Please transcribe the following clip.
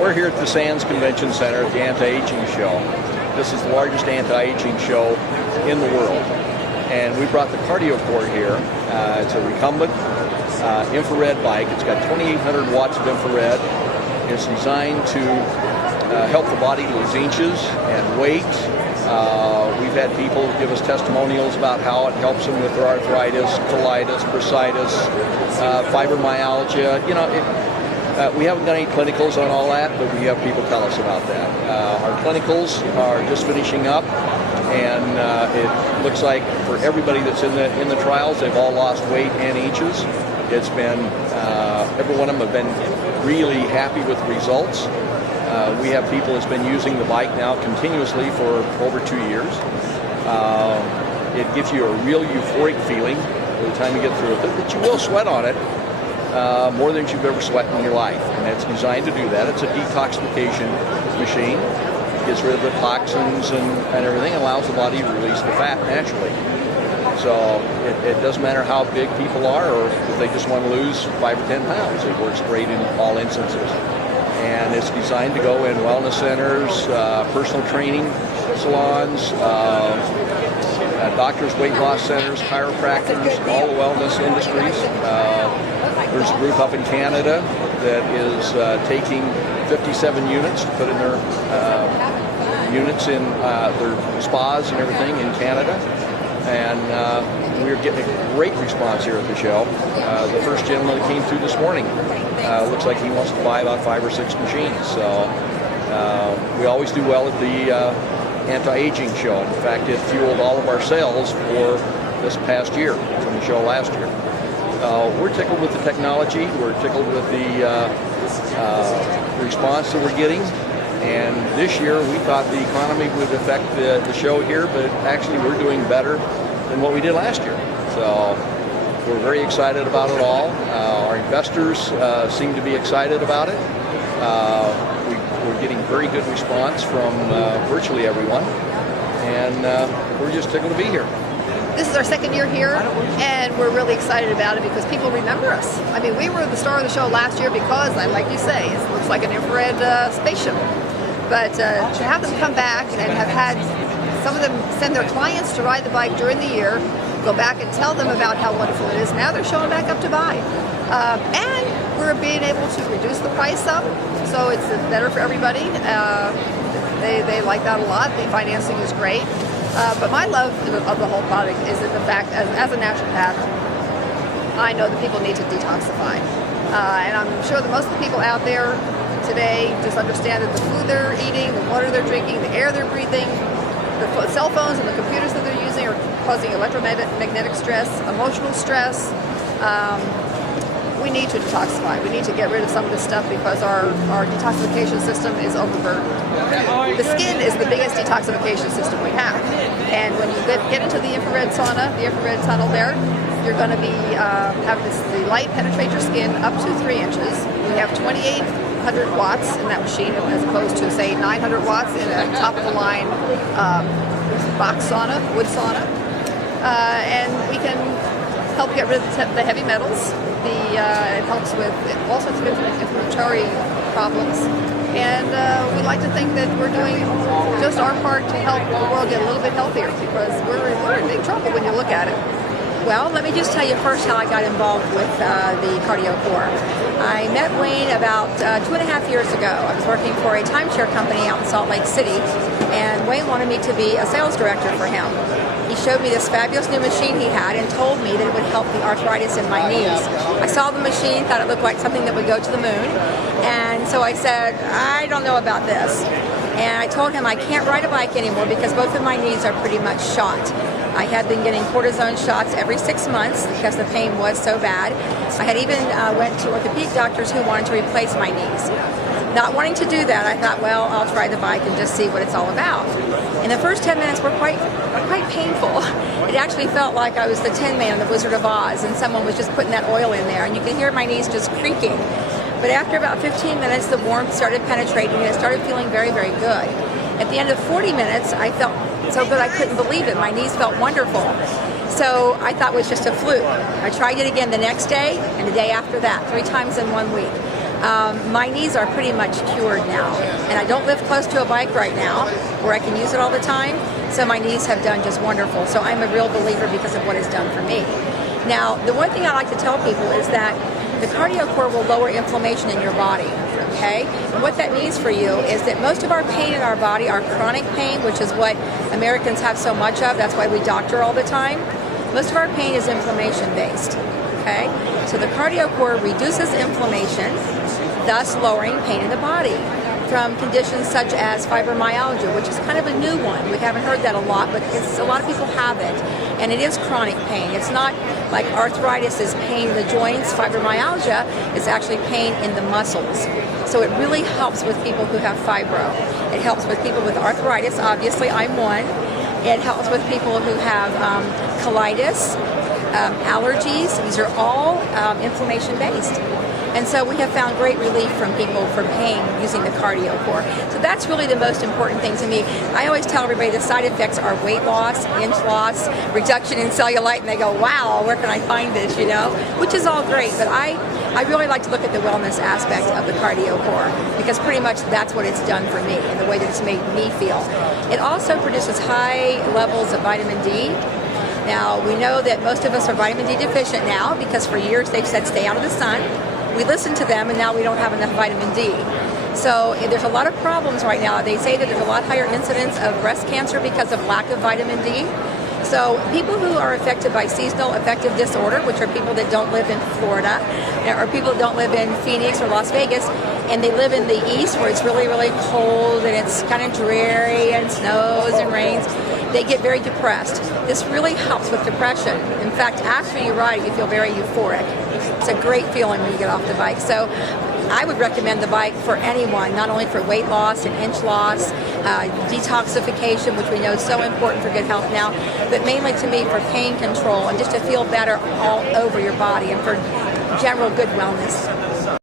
We're here at the Sands Convention Center at the Anti-Aging Show. This is the largest anti-aging show in the world. And we brought the CardioCore here. It's a recumbent infrared bike. It's got 2,800 watts of infrared. It's designed to help the body lose inches and weight. We've had people give us testimonials about how it helps them with their arthritis, colitis, bursitis, fibromyalgia. You know, we haven't done any clinicals on all that, but we have people tell us about that. Our clinicals are just finishing up, and it looks like for everybody that's in the trials, they've all lost weight and inches. It's been every one of them have been really happy with the results. We have people that's been using the bike now continuously for over 2 years. It gives you a real euphoric feeling by the time you get through it, but you will sweat on it more than you've ever sweat in your life, and it's designed to do that. It's a detoxification machine. It gets rid of the toxins and everything, and allows the body to release the fat naturally. So it doesn't matter how big people are, or if they just want to lose 5 or 10 pounds. It works great in all instances. And it's designed to go in wellness centers, personal training salons, doctors' weight loss centers, chiropractors, all the wellness industries. There's a group up in Canada that is taking 57 units to put in their units in their spas and everything in Canada. And we're getting a great response here at the show. The first gentleman that came through this morning looks like he wants to buy about 5 or 6 machines. So we always do well at the anti-aging show. In fact, it fueled all of our sales for this past year from the show last year. We're tickled with the technology. We're tickled with the response that we're getting. And this year, we thought the economy would affect the show here, but actually we're doing better than what we did last year. So we're very excited about it all. Our investors seem to be excited about it. We're getting very good response from virtually everyone, and we're just tickled to be here. This is our second year here, and we're really excited about it because people remember us. I mean, we were the star of the show last year because, like you say, it looks like an infrared spaceship. But to have them come back and have had some of them send their clients to ride the bike during the year, go back and tell them about how wonderful it is, now they're showing back up to buy. And we're being able to reduce the price some, so it's better for everybody. They like that a lot. The financing is great. But my love of the whole product is in the fact, as a naturopath, I know that people need to detoxify. And I'm sure that most of the people out there today just understand that the food they're eating, the water they're drinking, the air they're breathing, the cell phones and the computers that they're using are causing electromagnetic stress, emotional stress. We need to detoxify. We need to get rid of some of this stuff because our detoxification system is overburdened. The skin is the biggest detoxification system we have. And when you get into the infrared sauna, the infrared tunnel there, you're going to be having the light penetrate your skin up to 3 inches. We have 2,800 watts in that machine as opposed to, say, 900 watts in a top-of-the-line box sauna, wood sauna. And we can help get rid of the heavy metals. It helps with all sorts of inflammatory problems. And we like to think that we're doing just our part to help the world get a little bit healthier because we're in big trouble when you look at it. Well, let me just tell you first how I got involved with the CardioCore. I met Wayne about 2.5 years ago. I was working for a timeshare company out in Salt Lake City, and Wayne wanted me to be a sales director for him. He showed me this fabulous new machine he had and told me that it would help the arthritis in my knees. I saw the machine, thought it looked like something that would go to the moon, and so I said, I don't know about this. And I told him I can't ride a bike anymore because both of my knees are pretty much shot. I had been getting cortisone shots every 6 months because the pain was so bad. I had even went to orthopedic doctors who wanted to replace my knees. Not wanting to do that, I thought, well, I'll try the bike and just see what it's all about. And the first 10 minutes were quite painful. It actually felt like I was the Tin Man, the Wizard of Oz, and someone was just putting that oil in there, and you could hear my knees just creaking. But after about 15 minutes, the warmth started penetrating, and it started feeling very, very good. At the end of 40 minutes, I felt so good I couldn't believe it. My knees felt wonderful. So I thought it was just a fluke. I tried it again the next day and the day after that, 3 times in 1 week. My knees are pretty much cured now, and I don't live close to a bike right now where I can use it all the time, so my knees have done just wonderful. So I'm a real believer because of what it's done for me. Now, the one thing I like to tell people is that the CardioCore will lower inflammation in your body, okay? And what that means for you is that most of our pain in our body, our chronic pain, which is what Americans have so much of, that's why we doctor all the time, most of our pain is inflammation-based, okay? So the CardioCore reduces inflammation, thus lowering pain in the body from conditions such as fibromyalgia, which is kind of a new one. We haven't heard that a lot, but a lot of people have it, and it is chronic pain. It's not like arthritis is pain in the joints. Fibromyalgia is actually pain in the muscles. So it really helps with people who have fibro. It helps with people with arthritis. Obviously, I'm one. It helps with people who have colitis, allergies. These are all inflammation-based. And so we have found great relief from people for pain using the CardioCore. So that's really the most important thing to me. I always tell everybody the side effects are weight loss, inch loss, reduction in cellulite, and they go, wow, where can I find this, you know? Which is all great, but I really like to look at the wellness aspect of the CardioCore because pretty much that's what it's done for me and the way that it's made me feel. It also produces high levels of vitamin D. Now, we know that most of us are vitamin D deficient now because for years they've said stay out of the sun. We listened to them, and now we don't have enough vitamin D. So there's a lot of problems right now. They say that there's a lot higher incidence of breast cancer because of lack of vitamin D. So people who are affected by seasonal affective disorder, which are people that don't live in Florida, or people that don't live in Phoenix or Las Vegas, and they live in the east where it's really, really cold and it's kind of dreary and snows and rains, they get very depressed. This really helps with depression. In fact, after you ride it, you feel very euphoric. It's a great feeling when you get off the bike. So I would recommend the bike for anyone, not only for weight loss and inch loss, detoxification, which we know is so important for good health now, but mainly to me for pain control and just to feel better all over your body and for general good wellness.